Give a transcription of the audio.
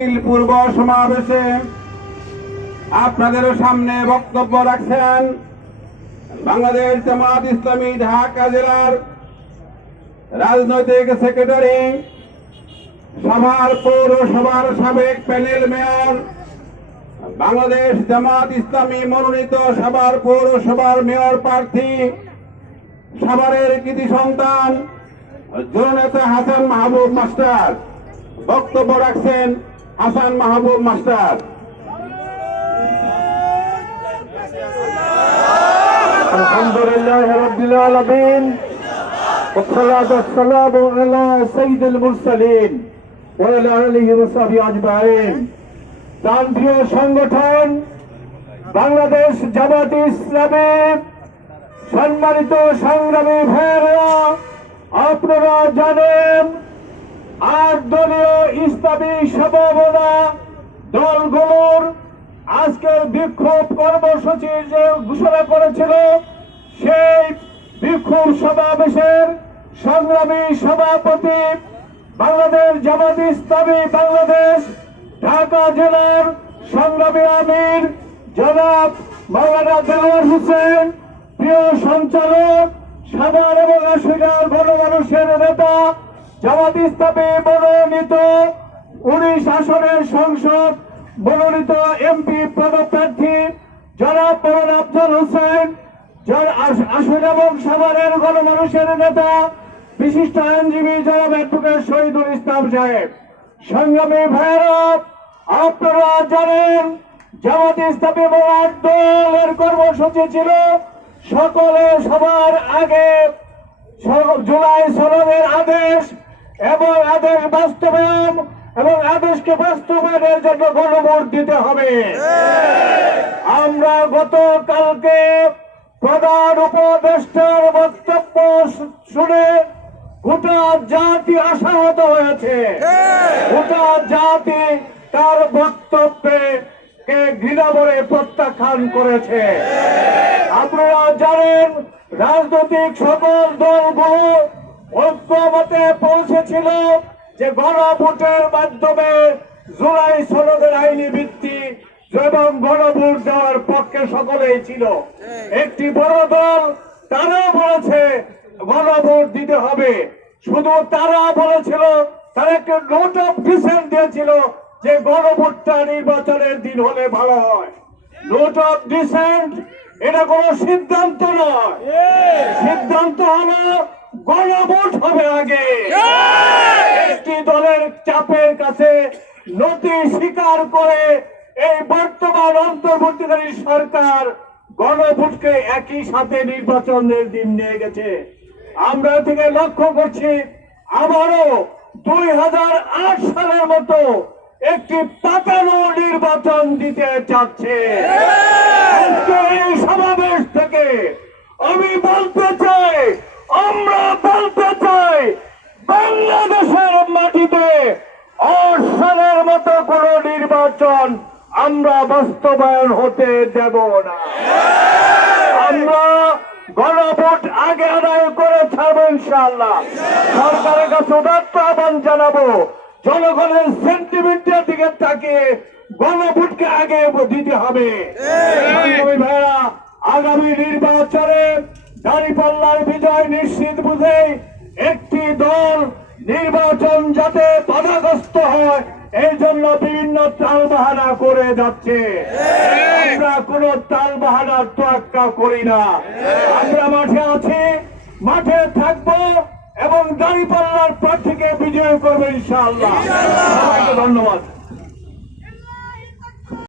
পূর্ব সমাবেশে আপনাদের সামনে বক্তব্য রাখছেন বাংলাদেশ জামাত ইসলামী ঢাকা জেলার রাজনৈতিক সেক্রেটারি, সভার পৌরসভার সাবেক প্যানেল মেয়র, বাংলাদেশ জামাত ইসলামী মনোনীত সভার পৌরসভার মেয়র প্রার্থী, সাভারের কৃতি সন্তান, জননেতা হাসান মাহবুব মাস্টার। বক্তব্য রাখছেন হাসান মাহবুব মাস্টার الحمد لله رب العالمين والصلاة والسلام على سيد المرسلين وعلى آله وصحبه أجمعين প্রান্তীয় সংগঠন বাংলাদেশ জামাত ইসলামী সম্মানিত সংগ্রামী ভাইয়েরা আপনারা জানেন আট দলীয় ইসলামী সভাপনা দলগুলোর আজকের বিক্ষোভ কর্মসূচি যে ঘোষণা করেছিল, সেই বিক্ষোভ সমাবেশের সংগ্রামী সভাপতি বাংলাদেশ জামাত ইসলামী বাংলাদেশ, ঢাকা জেলার সংগ্রামী আমির জনাব মাওলানা দেওয়ার হোসেন, প্রিয় সঞ্চালক সাভার এবং আশিগার মানুষের নেতা জামাত ইসলামী মনোনীত উনিশ আসনের সংসদ মনোনীত এমপি পদপ্রার্থী জনাব মরণ আফজাল হোসেন আসন এবং সাভারের গণমানুষের নেতা, বিশিষ্ট আইনজীবী জনাব অ্যাডভোকেট শহীদুল ইসলাম সাহেব। সংগ্রামী ভাইয়েরা, আপনারা জানেন জামাত ইসলামী মোলার দলের কর্মসূচি ছিল সকলে সবার আগে জুলাই সনদের আদেশ এবং আদেশ বাস্তবায়ন এবং আদেশকে বাস্তবায়নের জন্য গণভোট দিতে হবে। আমরা গতকালকে প্রধান উপদেষ্টার বক্তব্য শুনে গোটা জাতি আশাহত হয়েছে। গোটা জাতি তার বক্তব্যে কে ঘৃণা বলে প্রত্যাখ্যান করেছে। আপনারা জানেন, রাজনৈতিক সকল দলগুলো ঐক্যমতে পৌঁছেছিল যে গণভোটের মাধ্যমে জুলাই সনদের আইনি ভিত্তি এবং গণভোট দেওয়ার পক্ষে সকলেই ছিল। একটি বড় দল তারা বলেছে গণভোট দিতে হবে। শুধু তারা বলেছিল তারা একটা নোট অফ ডিসেন্ট দিয়েছিল যে গণভোটটা নির্বাচনের দিন হলে ভালো হয়। নোট অফ ডিসেন্ট এটা কোনো সিদ্ধান্ত নয়। সিদ্ধান্ত হলো গণভোট হবে আগে। একটি দলের চাপের কাছে নথি স্বীকার করে এই বর্তমান অন্তর্বর্তীকারী সরকার গণভোটকে একই সাথে নির্বাচনের দিন নিয়ে গেছে। আমরা থেকে লক্ষ্য করছি আবারও দুই হাজার আট সালের মতো একটি পাতানো নির্বাচন দিতে চাচ্ছে। এই সমাবেশ থেকে আমি বলতে চাই আমরা বলতে চাই বাংলাদেশের মাটিতে অসালের মতো কোন নির্বাচন আমরা বাস্তবায়ন হতে দেব না। আমরা গণভোট আগে আদায় করে ছাড়বো ইনশাআল্লাহ। সরকারের কাছে উদাত্ত আহ্বান জানাব জনগণের সেন্টিমেন্টের দিকে তাকিয়ে গণভোটকে আগে দিতে হবে। ভাইরা আগামী নির্বাচনে দাঁড়িপাল্লার বিজয় নিশ্চিত বুঝে একটি দল নির্বাচন যাতে বাধাগ্রস্ত হয়, এই জন্য বিভিন্ন তাল বাহানা করে যাচ্ছে। আমরা কোন তাল বাহানার তোয়াক্কা করি না। আমরা মাঠে আছি, মাঠে থাকব এবং দাঁড়িপাল্লার প্রার্থীকে বিজয় করব ইনশাআল্লাহ। ধন্যবাদ।